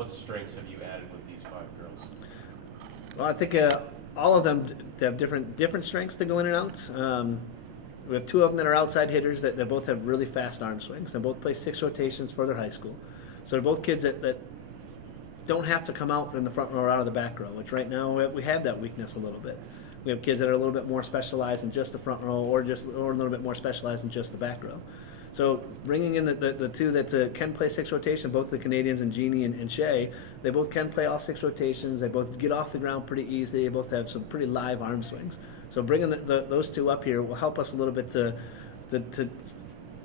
what strengths have you added with these 5 girls? Well, I think all of them have different strengths to go in and out. We have 2 of them that are outside hitters that both have really fast arm swings. They both play 6 rotations for their high school. So they're both kids that don't have to come out in the front row or out of the back row, which right now we have that weakness a little bit. We have kids that are a little bit more specialized in just the front row or a little bit more specialized in just the back row. So bringing in the 2 that can play 6 rotations, both the Canadians and Jeannie and Shay, they both can play all 6 rotations. They both get off the ground pretty easily. They both have some pretty live arm swings. So bringing those 2 up here will help us a little bit to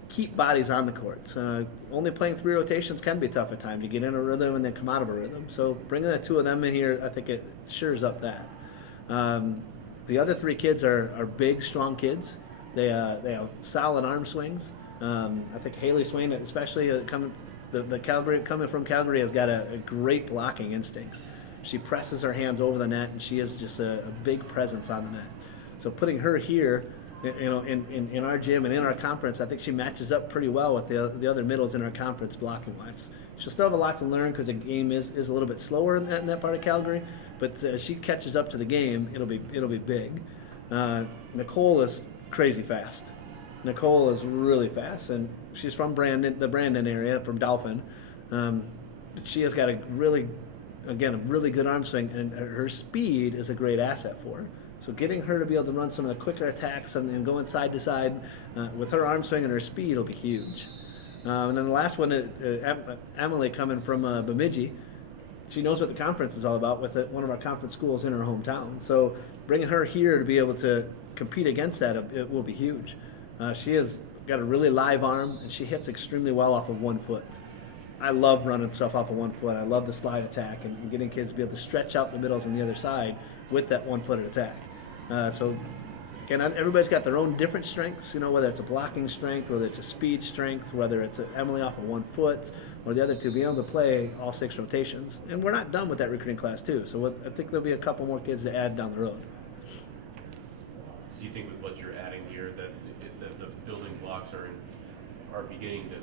keep bodies on the court. Only playing 3 rotations can be tough at times. You get in a rhythm and then come out of a rhythm. So bringing the 2 of them in here, I think it shores up that. The other 3 kids are big, strong kids. They have solid arm swings. I think Haley Swain, especially coming from Calgary, has got a great blocking instincts. She presses her hands over the net, and she is just a big presence on the net. So putting her here, in our gym and in our conference, I think she matches up pretty well with the other middles in our conference blocking wise. She'll still have a lot to learn because the game is a little bit slower in that part of Calgary, but she catches up to the game, it'll be big. Nicole is crazy fast. Nicole is really fast, and she's from the Brandon area, from Dauphin. She has got a really good arm swing, and her speed is a great asset for her. So getting her to be able to run some of the quicker attacks and going side to side with her arm swing and her speed will be huge. And then the last one, Emily coming from Bemidji, she knows what the conference is all about with one of our conference schools in her hometown. So bringing her here to be able to compete against that, it will be huge. She has got a really live arm, and she hits extremely well off of 1 foot. I love running stuff off of 1 foot. I love the slide attack and getting kids to be able to stretch out the middles on the other side with that 1-footed attack. So again, everybody's got their own different strengths, whether it's a blocking strength, whether it's a speed strength, whether it's Emily off of 1 foot, or the other 2 being able to play all 6 rotations. And we're not done with that recruiting class too. So I think there'll be a couple more kids to add down the road. Do you think with what you're adding here that the building blocks are beginning to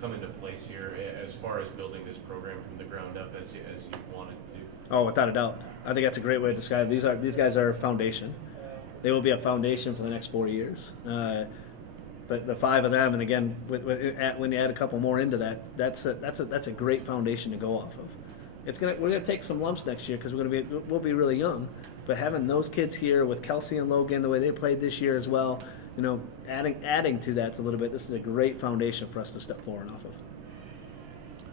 come into place here as far as building this program from the ground up as you wanted to do? Oh, without a doubt. I think that's a great way to describe it. These guys are a foundation. They will be a foundation for the next 4 years. But the 5 of them, and again, when you add a couple more into that, that's a great foundation to go off of. We're gonna take some lumps next year because we'll be really young. But having those kids here with Kelsey and Logan, the way they played this year as well, adding to that a little bit, this is a great foundation for us to step forward off of.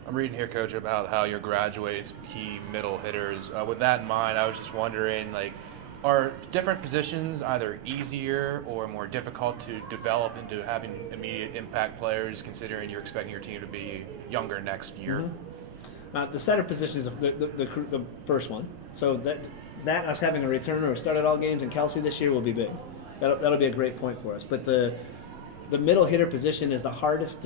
I'm reading here, Coach, about how you're graduating some key middle hitters. With that in mind, I was just wondering, are different positions either easier or more difficult to develop into having immediate impact players, considering you're expecting your team to be younger next year? Mm-hmm. The setter position is the first one. So that us having a returner who started all games in Kelsey this year will be big. That'll be a great point for us. But the middle hitter position is the hardest,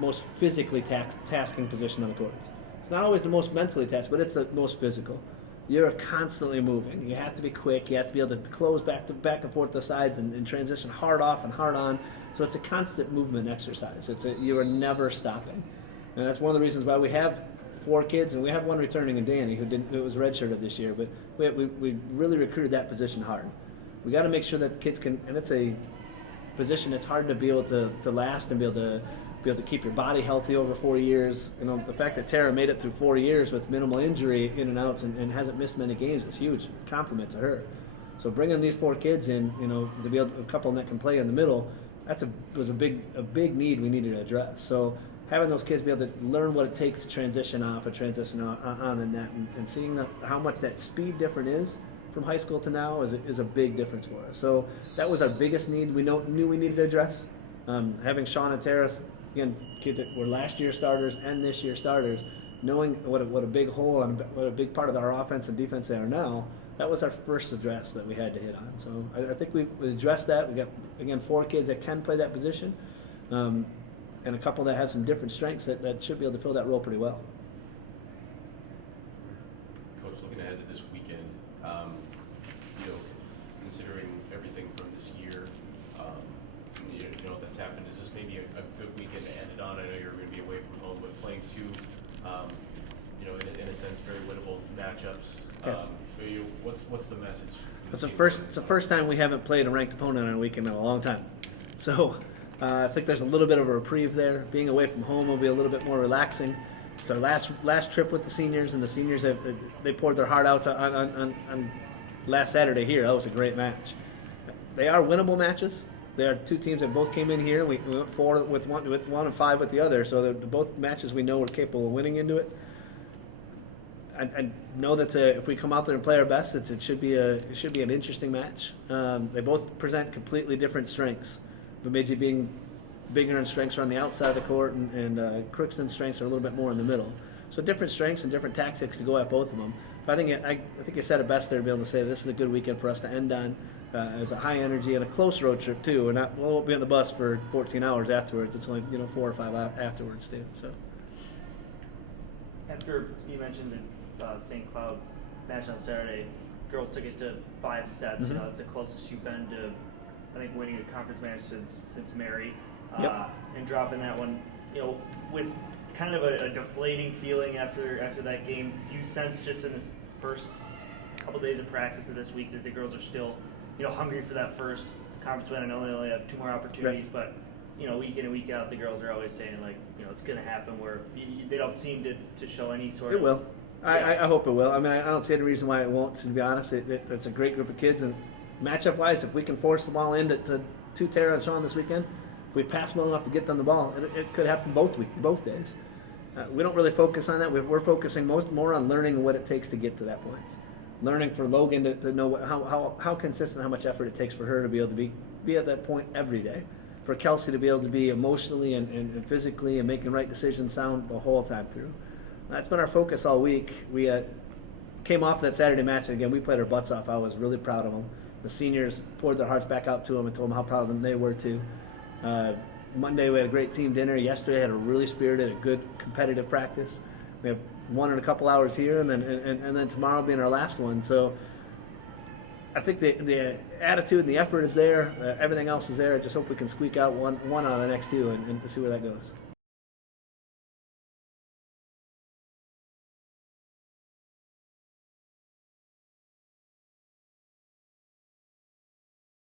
most physically tasking position on the court. It's not always the most mentally tasked, but it's the most physical. You're constantly moving. You have to be quick. You have to be able to close back and forth the sides and transition hard off and hard on. So it's a constant movement exercise. You are never stopping, and that's one of the reasons why we have 4 kids, and we have 1 returning in Danny who was redshirted this year. But we really recruited that position hard. We got to make sure that the kids can, and it's a position that's hard to be able to last and be able to keep your body healthy over 4 years. The fact that Tara made it through 4 years with minimal injury in and outs and hasn't missed many games is huge compliment to her. So bringing these 4 kids in, to be able a couple that can play in the middle, was a big need we needed to address. So having those kids be able to learn what it takes to transition off or transition on the net and seeing how much that speed difference is from high school to now is a big difference for us. So that was our biggest need we knew we needed to address. Having Sean and Terrace, again, kids that were last year starters and this year starters, knowing what a big hole and what a big part of our offense and defense they are now, that was our first address that we had to hit on. So I think we addressed that. We got, again, 4 kids that can play that position, and a couple that have some different strengths that should be able to fill that role pretty well. Coach, looking ahead to this weekend, considering everything from this year, that's happened, is this maybe a good weekend to end it on? I know you're going to be away from home, but playing 2 sense, very winnable matchups. Yes. What's the message? It's the first time we haven't played a ranked opponent on a weekend in a long time. So I think there's a little bit of a reprieve there. Being away from home will be a little bit more relaxing. It's our last trip with the seniors, and the seniors they poured their heart out on last Saturday here. That was a great match. They are winnable matches. They are two teams that both came in here. We went 4 with one and 5 with the other. So they're both matches we know we're capable of winning into it. I know that if we come out there and play our best, it should be an interesting match. They both present completely different strengths. Bemidji being bigger in strengths are on the outside of the court, and Crookston's strengths are a little bit more in the middle. So different strengths and different tactics to go at both of them. But I think you said it best there to be able to say this is a good weekend for us to end on. It's a high energy and a close road trip too. We won't be on the bus for 14 hours afterwards. It's only 4 or 5 afterwards too. So after Steve mentioned the St. Cloud match on Saturday, girls took it to 5 sets. Mm-hmm. It's the closest you've been to, I think, winning a conference match since Mary. Yep. And dropping that one, with kind of a deflating feeling after that game. Do you sense just in this first couple days of practice of this week that the girls are still, hungry for that first conference win? I know they only have 2 more opportunities, right. But week in and week out, the girls are always saying it's going to happen. Where they don't seem to show any sort of. It will. I hope it will. I mean, I don't see any reason why it won't. To be honest, it's a great group of kids, and matchup wise, if we can force the ball into Tara and Sean this weekend, if we pass well enough to get them the ball, it could happen both days. We don't really focus on that. We're focusing more on learning what it takes to get to that point. Learning for Logan to know how consistent, how much effort it takes for her to be able to be at that point every day. For Kelsey to be able to be emotionally and physically and making right decisions sound the whole time through. That's been our focus all week. We came off that Saturday match, and again, we played our butts off. I was really proud of them. The seniors poured their hearts back out to them and told them how proud of them they were too. Monday we had a great team dinner. Yesterday had a really spirited, a good competitive practice. We have one in a couple hours here, and then tomorrow being our last one. So I think the attitude and the effort is there. Everything else is there. I just hope we can squeak out one out of the next 2 and see where that goes.